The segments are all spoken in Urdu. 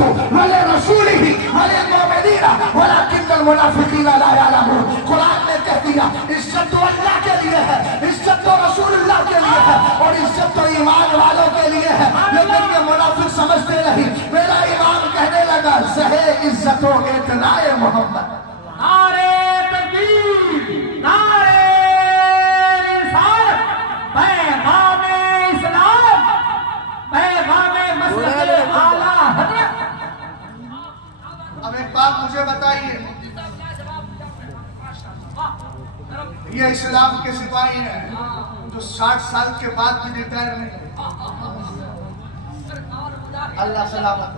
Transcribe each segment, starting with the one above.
ولرسوله وللمؤمنين ولكن المنافقين لا يعلمون. قرآن نے کہہ دیا عزت تو اللہ کے لیے ہے، عزت تو رسول اللہ کے لیے ہے، اور عزت تو ایمان والوں کے لیے ہے، لیکن یہ منافق سمجھتے نہیں. میرا امام کہنے لگا زہے عزت و اعتناء محمد. نعرے تکبیر، نعرے رسالت، پیغام اسلام، پیغام مسجد اعلیٰ حضرت. اب ایک بات مجھے بتائیے، یہ اسلام کے سپاہی ہیں جو 60 سال کے بعد بھی ریٹائر نہیں ہوئے. اللہ سلامت.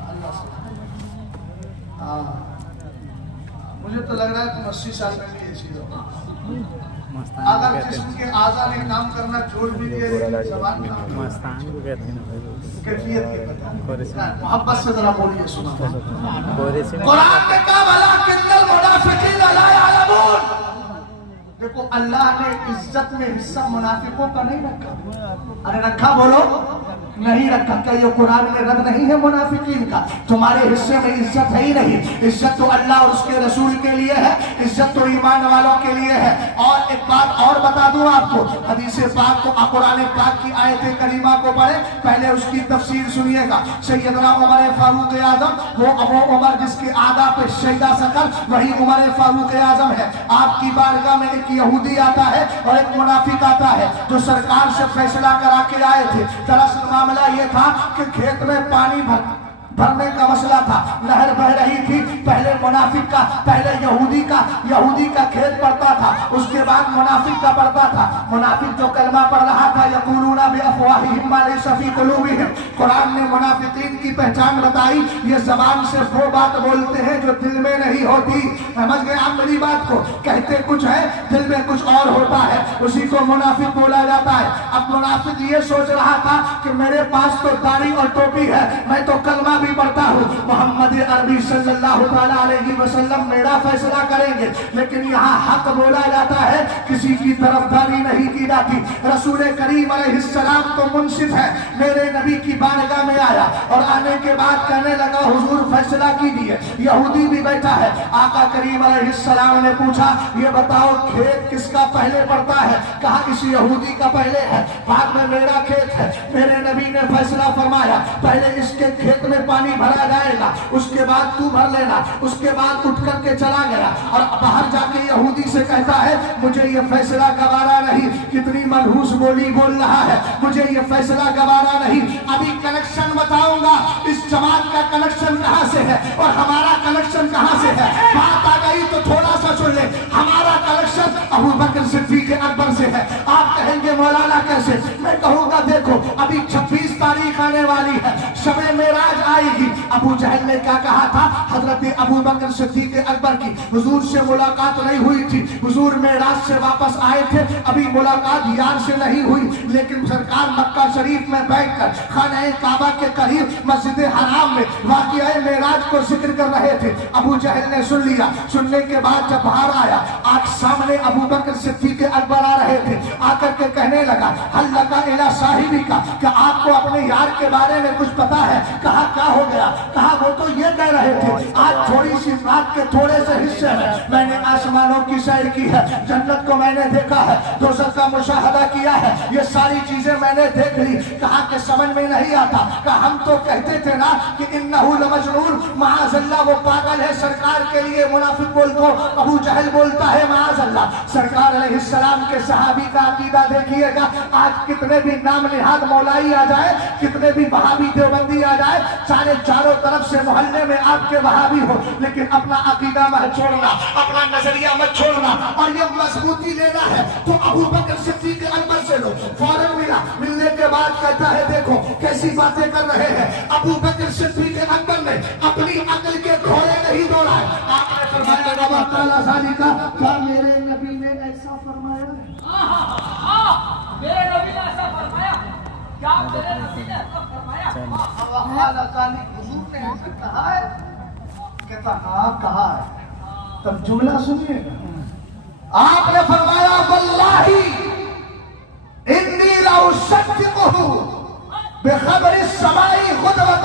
اللہ سلامت. مجھے تو لگ رہا ہے تم 80 سال میں بھی ایسی ہو. اگر جسم کے اعضاء نے کام کرنا چھوڑ بھی دیے لیکن زبان کام کیفیت کے پتہ. محبت سے ذرا بولیے سنا. قرآن نے کہا وَلَٰكِنَّ الْمُنَافِقِينَ لَا يَعْلَمُونَ. دیکھو اللہ نے عزت میں حصہ منافقوں کا نہیں رکھا. ارے رکھا بولو نہیں رکھا. کیا یہ قرآن میں رد نہیں ہے منافقین کا؟ تمہارے حصے میں عزت ہے ہی نہیں. عزت تو اللہ اور اس کے رسول کے لیے ہے، عزت تو ایمان والوں کے لیے ہے. اور ایک بات اور بتا دوں آپ کو، حدیث پاک کو قرآن پاک کی آیت کریمہ کو پڑھیں، پہلے اس کی تفسیر سنیے گا. سیدنا عمر فاروق اعظم، وہ عمر جس کے آدھا پہ شیدہ سکر، وہی عمر فاروق اعظم ہے. آپ کی بارگاہ میں ایک یہودی آتا ہے اور ایک منافق آتا ہے جو سرکار سے فیصلہ کرا کے آئے تھے. دراصل معاملہ یہ تھا کہ کھیت میں پانی بھرنے کا مسئلہ تھا، نہر بہ رہی تھی. پہلے منافق کا، پہلے یہودی کا کھیت پڑتا تھا، اس کے بعد منافق کا پڑتا تھا. منافق جو کلمہ پڑھ رہا تھا یقولون بافواہہم ما لیس فی قلوبہم، قرآن نے منافقین کی پہچان بتائی. یہ زبان سے وہ بات بولتے ہیں جو دل میں نہیں ہوتی. سمجھ گئے آپ میری بات کو؟ کہتے کچھ ہے دل میں کچھ اور ہوتا ہے، اسی کو منافق بولا جاتا ہے. اب منافق یہ سوچ رہا تھا کہ میرے پاس تو داڑھی اور ٹوپی ہے، میں تو کلمہ بھی پڑھتا ہوں، محمد عربی صلی اللہ تعالیٰ علیہ وسلم میرا فیصلہ کریں گے. لیکن یہاں حق بولا جاتا ہے، کسی کی طرفداری نہیں کی جاتی. رسول کریم علیہ السلام تو منصف ہے، میرے نبی کی بارگاہ میں آیا اور آنے کے بعد کہنے لگا حضور فیصلہ کیجیے. یہودی بھی بیٹھا ہے. آقا کریم علیہ السلام نے پوچھا یہ بتاؤ کھیت کس کا پہلے پڑتا ہے؟ کہا اس یہودی کا پہلے ہے، بعد میں میرا کھیت ہے. میرے نبی نے فیصلہ فرمایا پہلے اس کے کھیت میں پانی بھرا جائے گا، اس کے بعد تو بھر لینا. اس کے بعد اٹھ کر کے چلا گیا اور باہر جا کے یہودی سے کہتا ہے مجھے یہ فیصلہ گوارا نہیں. کتنی منحوس بولی بول رہا ہے، مجھے یہ فیصلہ گوارا نہیں. ابھی کنیکشن بتاؤں گا اس جماعت کا کنیکشن کہاں سے ہے اور ہمارا کنیکشن کہاں سے ہے. بات آ گئی تو تھوڑا سا سن لے. ہمارا کنیکشن ابو بکر صدیق اکبر سے ہے. آپ کہیں گے مولانا کیسے؟ میں کہوں گا دیکھو ابھی 26 تاریخ آنے والی ہے، شب معراج آئے گی. ابو جہل نے کیا کہا تھا؟ حضرت ابو بکر صدیق اکبر کی حضور سے ملاقات نہیں ہوئی تھی. حضور معراج سے واپس آئے تھے، ابھی ملاقات یار سے نہیں ہوئی، لیکن سرکار مکہ شریف میں بیٹھ کر خانہ کعبہ کے قریب مسجد حرام میں واقعہ معراج کو ذکر کر رہے تھے. ابو جہل نے سن لیا. سننے کے بعد جب باہر آیا، آج سامنے ابو بکر صدیق اکبر آ رہے تھے. آ کر کے کہنے لگا حل لکا الی صاحبی کا، کہ آپ کو اپنے یار کے بارے میں کچھ پتا ہے؟ کہا کیا ہو گیا؟ کہا وہ تو یہ کہہ رہے تھے آج تھوڑی سی رات کے تھوڑے سے حصے میں میں نے آسمانوں کی سیر کی ہے، جنت کو میں نے دیکھا ہے، دوزخ کا مشاہدہ کیا ہے، یہ ساری چیزیں میں نے دیکھ لی. کہا کہ سمجھ میں نہیں آتا. کہا ہم تو کہتے تھے نا کہ انہ لمجنون، معاذ اللہ وہ پاگل ہے سرکار کے لیے. منافق بول کو ابو جہل بولتا ہے معاذ اللہ. سرکار علیہ السلام کے صحابی کا عقیدہ دیکھیے گا. آج کتنے بھی نام نہاد مولائی آ جائے، کتنے بھی وہابی دیوبندی آ جائے، چاروں طرف سے محلے میں آپ کے وہابی ہو، لیکن اپنا عقیدہ مت چھوڑنا، اپنا نظریہ مت چھوڑنا. اور یہ مضبوطی لینا ہے تو ابو بکر صدیق اکبر سے لو. فوراً ملنے کے بعد کہتا ہے دیکھو کیسی باتیں کر رہے ہیں. ابو بکر صدیق اکبر نے اپنی عقل کے گھوڑے نہیں دوڑائے. آپ نے فرمایا رب تعالیٰ ذالک کا، کیا میرے نبی نے ایسا فرمایا؟ میرے نبی نے ایسا فرمایا؟ کیا میرے نبی نے ایسا فرمایا؟ حضور نے ایسا کہا ہے؟ کہتا ہاں کہا ہے. تب جملہ سنیے گا. آپ نے فرمایا واللہ انی لاصدقہ بخبر السماء غدوۃ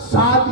7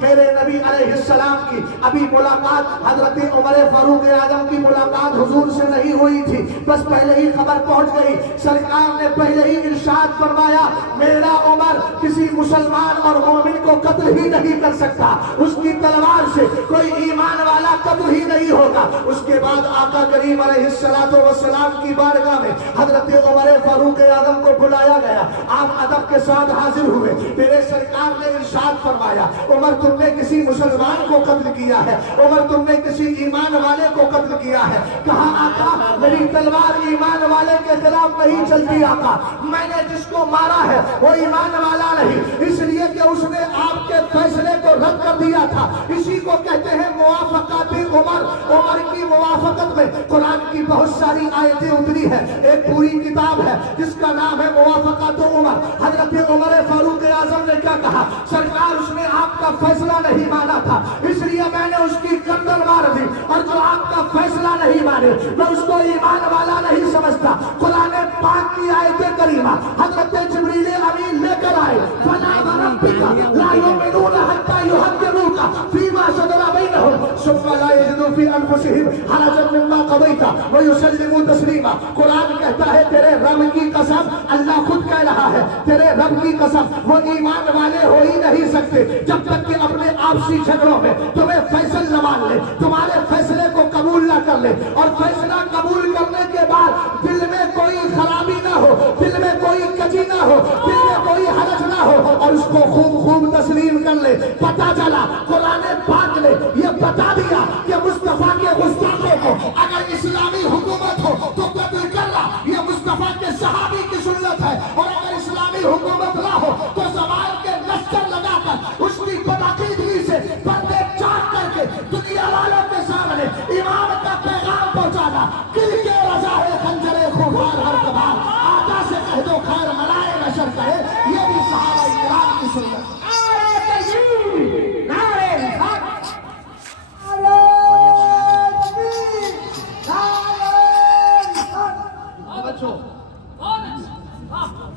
میرے نبی علیہ السلام کی ابھی ملاقات حضرت عمر فاروق اعظم کی ملاقات حضور سے نہیں ہوئی تھی، بس پہلے ہی خبر پہنچ گئی۔ سرکار نے پہلے ہی ارشاد فرمایا میرا عمر کسی مسلمان اور مومن کو قتل ہی نہیں کر سکتا، اس کی تلوار سے کوئی ایمان والا قتل ہی نہیں ہوگا۔ اس کے بعد آقا کریم علیہ السلام کی بارگاہ میں حضرت عمر فاروق اعظم کو بلایا گیا، آپ ادب کے ساتھ حاضر ہوئے۔ میرے سرکار نے ارشاد فرمایا عمر تم نے کسی مسلمان کو قتل کیا ہے، عمر تم نے کسی ایمان والے کو قتل کیا ہے۔ کہا آقا میری تلوار ایمان والے کے خلاف نہیں چلتی آقا، میں نے جس کو مارا ہے وہ ایمان والا نہیں، اس لیے کہ اس نے آپ کے فیصلے کو رد کر دیا تھا۔ اسی کو کہتے ہیں موافقات عمر۔ عمر کی موافقت میں قرآن کی بہت ساری آیتیں اتری ہیں، ایک پوری کتاب ہے جس کا نام ہے موافقات عمر۔ حضرت عمر فاروق اعظم نے کیا کہا؟ سرکار اس نے آپ کا فیصلہ نہیں مانا تھا، اس لیے میں نے اس کی گردن مار دی، اور جو آپ کا فیصلہ نہیں مانے میں اس کو ایمان والا نہیں سمجھتا۔ قرآن پاک کی آیت کریمہ حضرت جبریل امین لے کر آئے، فَلَا وَرَبِّكَ لَا يُؤْمِنُونَ حَتَّى يُحَكِّمُوكَ فِيمَا شَجَرَ بَيْنَهُمْ ثُمَّ لَا يَجِدُوا فِي أَنفُسِهِمْ حَرَجًا مِّمَّا قَضَيْتَ وَيُسَلِّمُوا تَسْلِيمًا۔ قرآن کہتا ہے تیرے رب کی قسم، اللہ خود کہہ رہا ہے تیرے رب کی قسم وہ ایمان والے ہو ہی نہیں سکتے جب تک کہ اپنے آپسی جھگڑوں میں تمہیں فیصل نہ مان لے، تمہارے فیصلے کو قبول نہ کر لے، اور فیصلہ قبول کرنے کے بعد دل میں کوئی خرابی نہ ہو، دل میں کوئی کجی نہ ہو، دل میں کوئی حرج نہ ہو، اور اس کو خوب تسلیم کر لے۔ پتہ چلا قرآن پاک نے یہ بتا دیا کہ مصطفیٰ کے گستاخوں کو اگر اسلامی حکومت ہو تو قتل کرنا یہ مصطفیٰ کے صحابی کی سنت ہے، اور اگر اسلامی حکومت نہ ہو تو زبان کے لشکر لگا کر اس کی بدعقیدگی سے پردے چاک کر کے دنیا والوں کے سامنے امام کا پیغام پہنچانا۔ دل کے رضا ہے خنجر خونخوار ہر کبھار، آقا سے کہہ دو خیر ملائے نشر کہے، یہ بھی صحابہ کرام کی سنت ہے۔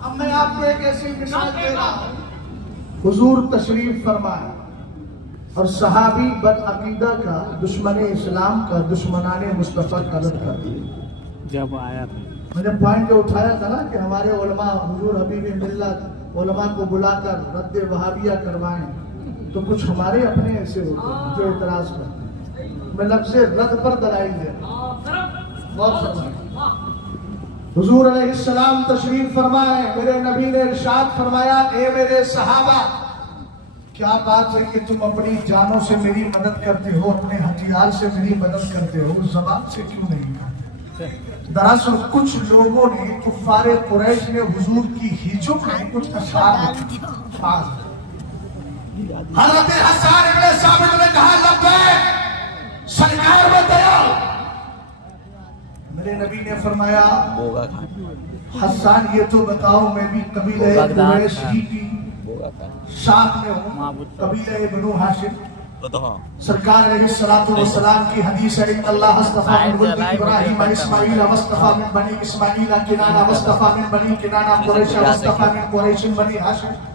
اب میں آپ کو ایک ایسی مثال دے رہا ہوں، حضور تشریف فرمائے اور صحابی بد عقیدہ کا دشمن اسلام کا دشمنان مصطفیٰ کا رد کر دیا۔ جب آیا تھا میں نے پوائنٹ جو اٹھایا تھا نا کہ ہمارے علماء حضور حبیب ملت علماء کو بلا کر رد وہابیہ کروائیں، تو کچھ ہمارے اپنے ایسے ہوتے ہیں جو اعتراض کرتے ہیں۔ میں لفظ رد پر دلائل دے رہا ہوں، غور فرمائیں۔ حضور علیہ السلام تشریف فرمائے، میرے نبی نے ارشاد فرمایا اے میرے صحابہ کیا بات ہے کہ تم اپنی جانوں سے میری مدد کرتے ہو، اپنے ہتھیار سے میری مدد کرتے ہو، زبان سے کیوں نہیں کرتے؟ دراصل کچھ لوگوں نے کفار قریش نے حضور کی ہیجوں میں کچھ اشعار حضرت حسان ابن ثابت نے کہا لبیک سرکار بتایا، میرے نبی نے فرمایا حسان یہ تو بتاؤ میں بھی قبیلہ قریش ہی کی شاخ میں ہوں، قبیلہ بنو ہاشم۔ سرکار علیہ السلام کی حدیث ہے ان اللہ اصطفیٰ من ولد ابراہیم اسماعیل واصطفیٰ من بنی اسماعیل کنانہ واصطفیٰ من بنی کنانہ قریش واصطفیٰ من قریش بنی ہاشم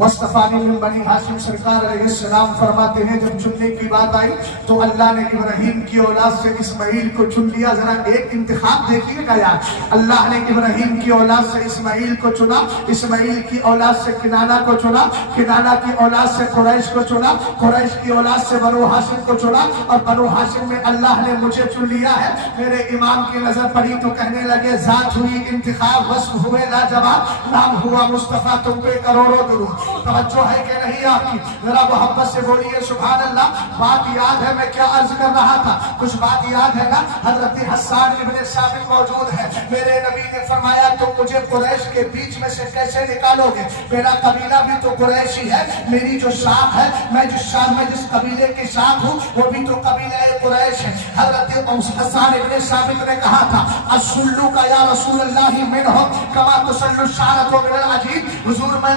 واصطفیٰ من بنی ہاشم۔ سرکار علیہ السلام فرماتے ہیں جب چننے کی بات آئی تو اللہ نے ابراہیم کی اولاد سے اسماعیل کو چن لیا۔ ذرا ایک انتخاب دیکھیے گا یار، اللہ نے ابراہیم کی اولاد سے اسماعیل کو چنا، اسماعیل کی اولاد سے کنانہ کو چنا، کنانہ کی اولاد سے قریش کو چنا، قریش کی اولاد سے بنو ہاشم کو چنا، اور بنو ہاشم میں اللہ نے مجھے چن لیا ہے۔ میرے امام کی نظر پڑی تو کہنے لگے ذات ہوئی انتخاب، وصف ہوئے لاجواب، نام ہوا مصطفیٰ تم پہ کروڑوں درود۔ توجہ ہے کہ نہیں آپ کی؟ ذرا محبت سے بولیے سبحان اللہ۔ بات یاد ہے میں کیا عرض کر رہا تھا؟ کچھ بات یاد ہے نا؟ حضرت حسان ابن ثابت موجود ہے، میرے نبی نے فرمایا تم مجھے قریش کے بیچ میں سے کیسے نکالو گے؟ میرا قبیلہ بھی تو قریشی ہے، میری جو شاخ ہے، میں جس قبیلے کی شاخ ہوں وہ بھی تو قبیلہ قریش ہے۔ حضرت حسان ابن ثابت نے کہا تھا السلو کا یا رسول اللہ منہم کما تسلو الشعرۃ من العجین، حضور میں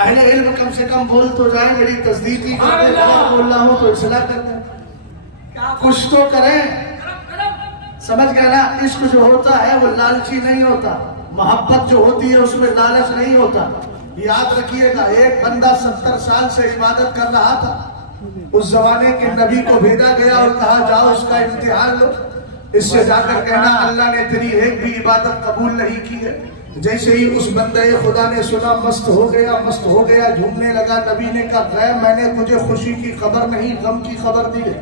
اہل علم کم سے کم بول تو جائیں، میری تصدیق ہی کرتے ہیں، غلط بول رہا ہوں تو اصلاح کرتے ہیں، کچھ تو کریں۔ سمجھ گئے نا؟ عشق جو ہوتا ہے وہ لالچی نہیں ہوتا، محبت جو ہوتی ہے اس میں لالچ نہیں ہوتا۔ یاد رکھیے گا، ایک بندہ 70 سال سے عبادت کر رہا تھا، اس زمانے کے نبی کو بھیجا گیا اور کہا جاؤ اس کا امتحان لو، اس سے جا کر کہنا اللہ نے تیری ایک بھی عبادت قبول نہیں کی ہے۔ جیسے ہی اس بندے خدا نے سنا، مست ہو گیا، جھومنے لگا۔ نبی نے کہا غیب میں نے تجھے خوشی کی خبر نہیں، غم کی خبر دی ہے۔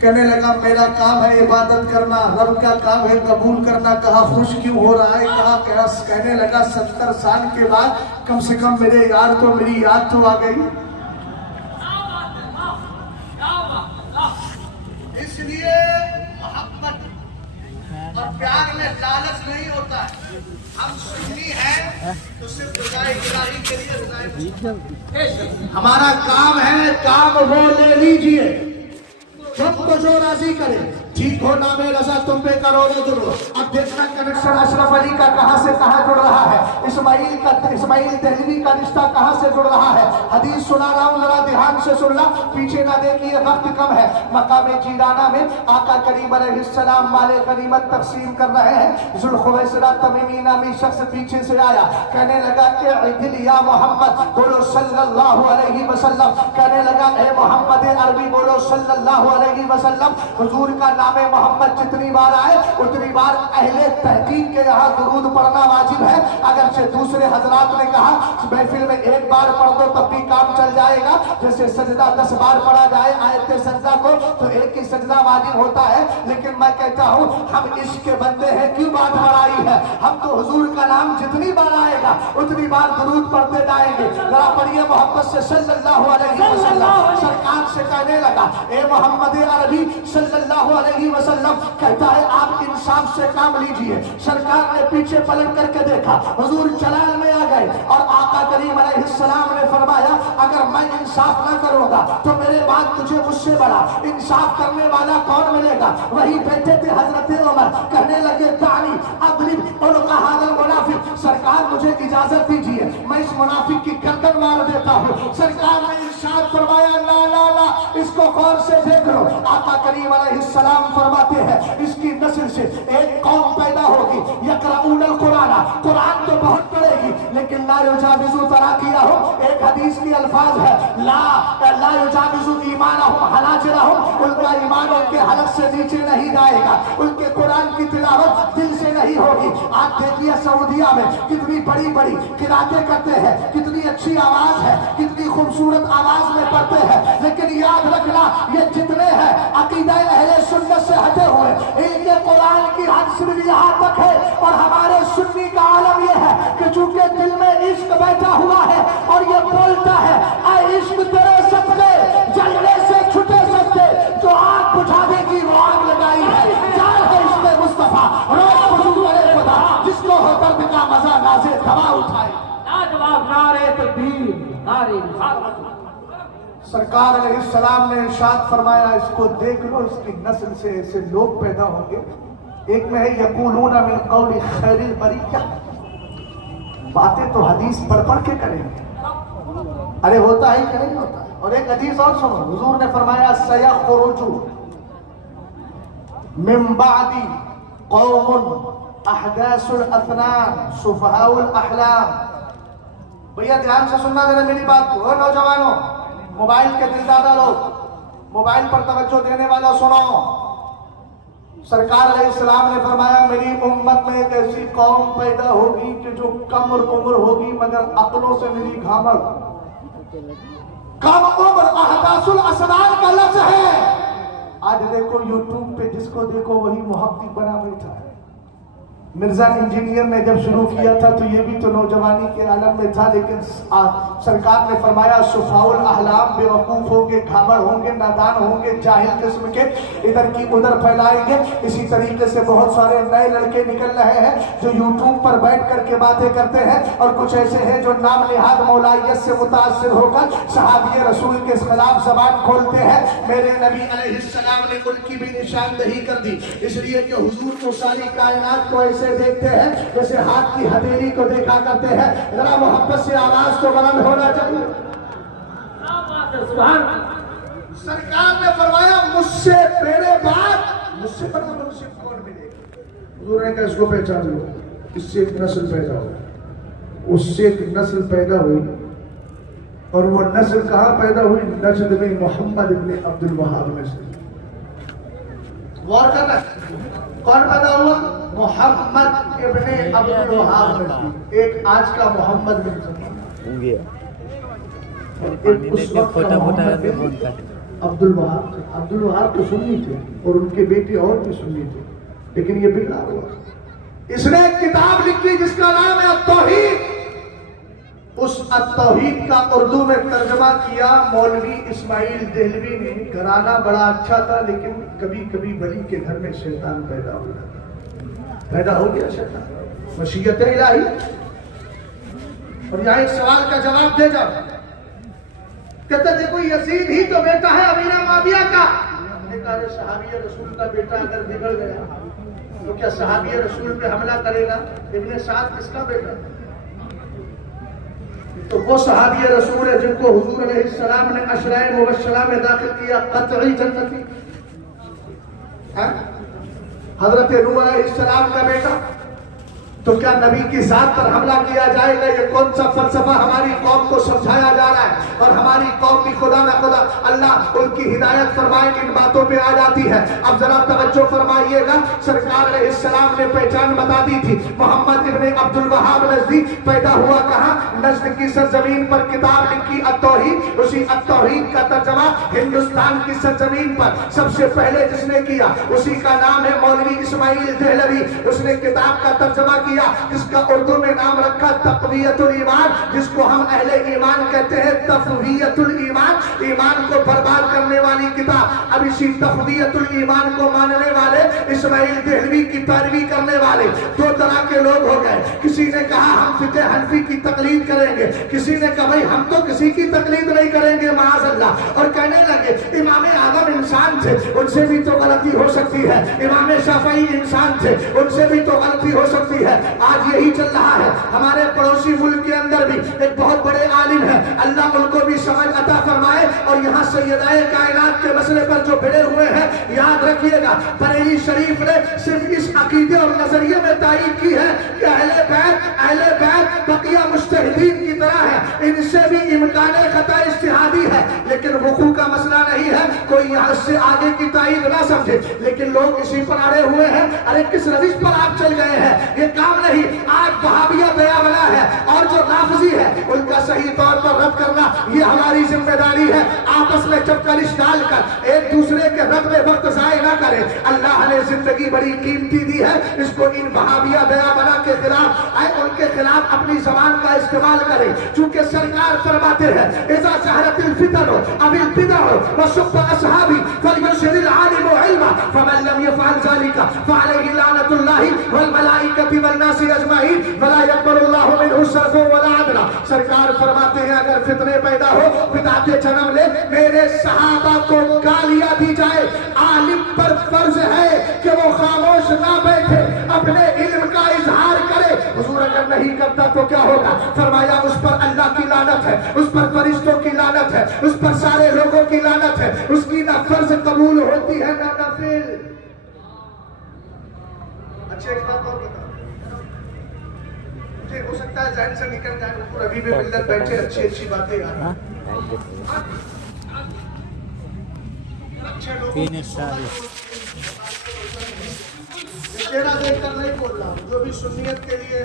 کہنے لگا میرا کام ہے عبادت کرنا، رب کا کام ہے قبول کرنا۔ کہا خوش کیوں ہو رہا ہے؟ کہنے لگا 70 سال کے بعد کم سے کم میرے یار کو میری یاد تو آ گئی۔ اس لیے محبت اور پیار میں لالچ نہیں ہوتا ہے۔ ہم سنی ہیں تو صرف رضائے الہی کے لیے رضائے، ہمارا کام ہے کام وہ لے لیجئے تم کو جو راضی کرے، ٹھیک ہو نام رضا تم پہ کروڑوں ضرور۔ اب دیکھنا کنیکشن اشرف علی کا کہاں سے کہاں جڑ رہا ہے، اسماعیل دہلوی کا رشتہ کہاں سے جڑ رہا ہے۔ حدیث سنا رہا ہوں، ذرا دھیان سے سننا، پیچھے نہ دیکھیے وقت کم ہے۔ مقام جیرانہ میں آقا کریم علیہ السلام مال غنیمت تقسیم کر رہے ہیں۔ ذوالخویسرہ تمیمی نامی شخص پیچھے سے آیا، کہنے لگا کہ عدل یا محمد، بولو صلی اللہ علیہ وسلم۔ کہنے لگا اے محمد عربی، بولو صلی اللہ علیہ وسلم۔ حضور کا نام محمد جتنی بار آئے اتنی بار اہل تحقیق کے یہاں درود پڑھنا واجب ہے۔ اگرچہ دوسرے حضرات نے کہا محفل میں ایک بار پڑھ دو تب بھی کام چل جائے گا، جیسے سجدہ 10 بار پڑھا جائے آیت سجدہ کو تو ایک ہی سجدہ واجب ہوتا ہے۔ لیکن میں کہتا ہوں ہم عشق کے بندے ہیں، کیوں بات بڑھائی ہے؟ ہم تو حضور کا نام جتنی بار آئے گا اتنی بار درود پڑھتے جائیں گے۔ ذرا پڑھیے محبت سے صلی اللہ علیہ وسلم۔ سرکار سے کہنے لگا اے محمد عربی صلی اللہ علیہ وسلم، کہتا ہے آپ انصاف سے کام لیجئے۔ سرکار نے پیچھے پلٹ کر کے دیکھا، حضور چلان میں آ گئے اور آقا کریم علیہ السلام نے فرمایا اگر میں انصاف نہ کروں گا تو میرے بعد تجھے مجھ سے بڑا انصاف کرنے والا کون ملے گا؟ وہی بیٹھے تھے حضرت عمر، کہنے لگے دانی اضرب عنق ھذا المنافق، سرکار مجھے اجازت دیجئے میں اس منافق کی گردن مار دیتا ہوں۔ سرکار نے ارشاد فرمایا لا لا لا، اس کو غور سے دیکھ لو۔ آقا کریم علیہ السلام فرماتے ہیں اس کی نسل سے ایک قوم پیدا ہوگی، یقرؤون القرآن، قرآن تو بہت پڑھے گی لیکن لا یجاوز تراقیہم، ایک حدیث کی الفاظ ہے لا یجاوز ایمانہم حناجرہم، ان کا ایمان ان کے حلق سے نیچے نہیں جائے گا، ان کے قرآن کی تلاوت دل سے نہیں ہوگی۔ آج دیکھیے سعودیہ میں کتنی بڑی بڑی قراتیں کرتے ہیں، کتنی اچھی آواز ہے، کتنی خوبصورت آواز میں پڑھتے ہیں، لیکن یاد رکھنا یہ جتنے ہیں عقیدہ اہل سنت سے ہٹے ہوئے، ان کے قرآن کی حد صرف یہاں تک ہے۔ اور ہمارے سنی کا عالم یہ ہے کہ چونکہ دل میں عشق بیٹھا ہوا ہے اور یہ بولتا ہے اے عشق تیرے صدقے جلنے سے چھٹے سکتے، جو آگ بجھا دے گی وہ آگ لگائی ہے، جان ہے عشق مصطفیٰ، روز وضو کرے خدا، جس کو ہو درد کا مزہ نازے دوا اٹھائے۔ لاجواب نعرے تکبیر، نعرے رسالت۔ سرکار علیہ السلام نے ارشاد فرمایا اس کو دیکھ لو، اس کی نسل سے ایسے لوگ پیدا ہوں گے۔ ایک میں ہے یقولون من قول خیر البریہ، باتیں تو حدیث پڑھ پڑھ کے کریں گے، ارے ہوتا ہی کہ نہیں ہوتا۔ اور ایک حدیث اور سنو، حضور نے فرمایا سیخرج من بعدی قوم احداث الاثنان سفہاء الاحلام۔ بھیا دھیان سے سننا ذرا میری بات کو، نوجوانوں، موبائل کے دلدادہ لوگ، موبائل پر توجہ دینے والا سنو۔ سرکار علیہ السلام نے فرمایا میری امت میں ایک ایسی قوم پیدا ہوگی کہ جو کم عمر ہوگی مگر عقلوں سے میری گھامر۔ کم عمر احداث الاسنان کا لفظ ہے۔ آج دیکھو یوٹیوب پہ جس کو دیکھو وہی محبتی بنا بیٹھا ہے۔ مرزا انجینئر نے جب شروع کیا تھا تو یہ بھی تو نوجوانی کے عالم میں تھا، لیکن سرکار نے فرمایا سفہاء الاحلام، بے وقوف ہوں گے، گھامر ہوں گے، نادان ہوں گے، جاہل قسم کے، ادھر کی ادھر پھیلائیں گے۔ اسی طریقے سے بہت سارے نئے لڑکے نکل رہے ہیں جو یوٹیوب پر بیٹھ کر کے باتیں کرتے ہیں، اور کچھ ایسے ہیں جو نام نہاد مولائیت سے متاثر ہو کر صحابی رسول کے خلاف زبان کھولتے ہیں۔ میرے نبی علیہ السلام نے ان کی بھی نشاندہی کر دی، اس لیے کہ حضور کو ساری کائنات کو ایسے ویسے دیکھتے ہیں جیسے ہاتھ کی ہتھیلی کو دیکھا کرتے ہیں. ذرا محبت سے آواز تو بلند ہونا چاہیے. سرکار نے فرمایا مجھ سے میرے بعد مجھ سے بڑا منصف کون ملے گا؟ حضور نے کہا اس کو پہچان لو، اس سے ایک نسل پیدا ہو. اس سے ایک نسل پیدا ہوئی اور وہ نسل کہاں پیدا ہوئی؟ نجد میں محمد ابن عبد الوہاب میں سے. غور کرنا، کون پیدا ہوا؟ محمد ابن عبد الوہاب میں سے. ایک آج کا محمد بن سکتا، اس وقت کا محمد بن عبد الوہاب. عبد الوہاب تو سنی تھے اور ان کے بیٹے اور بھی سنی تھے، لیکن یہ بگڑا ہوا. اس نے ایک کتاب لکھی جس کا نام ہے التوحید. اس التوحید کا اردو میں ترجمہ کیا مولوی اسماعیل دہلوی نے. گھرانہ بڑا اچھا تھا لیکن کبھی کبھی ولی کے گھر میں شیطان پیدا ہو گیا شیطان. مشیت الہی. اور یہاں ایک سوال کا جواب دے جاؤ. کہتے دیکھو یزید ہی تو بیٹا ہے امیر معاویہ کا. ہم نے کہا صحابی رسول کا بیٹا اگر بگڑ گیا تو کیا صحابی رسول پہ حملہ کرے گا؟ ابن سعد کس کا بیٹا؟ تو وہ صحابی رسول ہے جن کو حضور علیہ السلام نے عشرۂ مبشرہ میں داخل کیا، قطعی جنتی. حضرت نوح علیہ السلام کا بیٹا. تو کیا نبی کی ذات پر حملہ کیا جائے گا؟ یہ کون سا فلسفہ ہماری قوم کو سمجھایا جا رہا ہے؟ اور ہماری قوم بھی خدا نہ خدا اللہ ان کی ہدایت فرمائے ان باتوں پہ آ جاتی ہے. اب ذرا توجہ فرمائیے گا. سرکار علیہ السلام نے پہچان بتا دی تھی. محمد ابن عبد الوہاب نجدی پیدا ہوا کہاں؟ نجد کی سرزمین پر. کتاب لکھی التوحید. اسی التوحید کا ترجمہ ہندوستان کی سرزمین پر سب سے پہلے جس نے کیا اسی کا نام ہے مولوی اسماعیل دہلوی. اس نے کتاب کا ترجمہ جس کا اردو میں نام رکھا تقویت الایمان، جس کو ہم اہل ایمان کہتے ہیں. تفویت الایمان، ایمان کو برباد کرنے والی کتاب. اب اسی تفویت الایمان کو ماننے والے، اسماعیل دہلوی کی پیروی کرنے والے دو طرح کے لوگ ہو گئے. کسی نے کہا ہم فقہ حنفی کی تقلید کریں گے، کسی نے کہا بھائی ہم تو کسی کی تقلید نہیں کریں گے معاذ اللہ. اور کہنے لگے امام اعظم انسان تھے، ان سے بھی تو غلطی ہو سکتی ہے. امام شافعی انسان تھے، ان سے بھی تو غلطی ہو سکتی ہے. آج یہی چل رہا ہے. ہمارے پڑوسی ملک کے اندر بھی ایک بہت بڑے عالم ہے، اللہ ان کو بھی سمجھ عطا فرمائے. اور یہاں سیدہ کائنات کے مسئلے پر جو بھڑے ہوئے ہیں، یاد رکھیے گا بریلی شریف نے صرف اس عقیدے اور نظریے میں تائید کی ہے کہ اہل بیت بقیہ مجتہدین کی طرح ہے، ان سے بھی امکان خطا اجتہادی ہے، لیکن وقوع کا مسئلہ نہیں ہے. کوئی یہاں سے آگے کی تائید نہ سمجھے، لیکن لوگ اسی پر اڑے ہوئے ہیں. ارے کس روش پر آپ چل گئے ہیں؟ یہ کام نہیں. آج وہابیہ دیا بنا ہے اور جو رافضی ہے ان کا صحیح طور پر رد کرنا یہ ہماری ذمہ داری ہے. آپس میں جب کلش ڈال کر ایک دوسرے کے رد میں وقت ضائع نہ کریں. اللہ نے زندگی بڑی قیمتی دی ہے، اس کو ان وہابیہ دیا بنا کے خلاف ان کے خلاف اپنی زبان کا استعمال کریں. چونکہ سرکار فرماتے ہیں اذا ظہرت الفتن اب البدع وسب اصحابی فلیشر العالم علما فمن لم يفعل ذلك فعليه لعنة الله والملائکة والناس اجمعین ولا يقبل الله منه صرفا ولا عدلا. سرکار فرماتے ہیں اگر فتنے پیدا ہو، بدعتیں جنم لے، میرے صحابہ کو گالیاں دی جائے، عالم پر فرض ہے کہ وہ خاموش نہ بیٹھے، اپنے علم کا اظہار کرے. حضور اگر نہیں کرتا تو کیا ہوگا؟ فرمایا اس پر اللہ کی لعنت ہے، اس پر فرشتوں کی لعنت ہے، اس پر سارے لوگوں کی لعنت ہے. اس کی نہ فرض قبول ہوتی ہے نہ نفل. اچھا ایک بات اور بتا، مجھے ہو سکتا ہے ذہن سے نکل جائے، حضور ابھی بھی ملت بیٹھے اچھی باتیں یاد ہیں. چہرہ دیکھ کر نہیں بول رہا ہوں، جو بھی سنیت کے لیے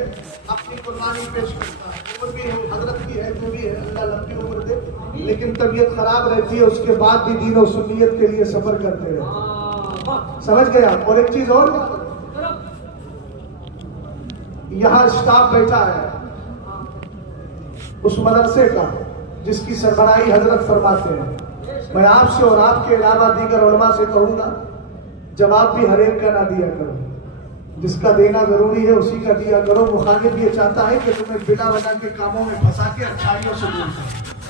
اپنی قربانی پیش کرتا ہے، عمر بھی ہے، حضرت بھی ہے، جو بھی ہے، اللہ لمبی عمر دے، لیکن طبیعت خراب رہتی ہے، اس کے بعد بھی دین و سنیت کے لیے سفر کرتے رہتے. سمجھ گئے آپ؟ اور ایک چیز اور، یہاں اسٹاف بیٹھا ہے اس مدرسے کا جس کی سربراہی حضرت فرماتے ہیں. میں آپ سے اور آپ کے علاوہ دیگر علماء سے کہوں گا جواب بھی ہر ایک کا نہ دیا کرو، جس کا دینا ضروری ہے اسی کا دیا کرو. مخالف یہ چاہتا ہے کہ تمہیں بلا وجہ کے کاموں میں پھنسا کے اچھائیوں سے دور کرو.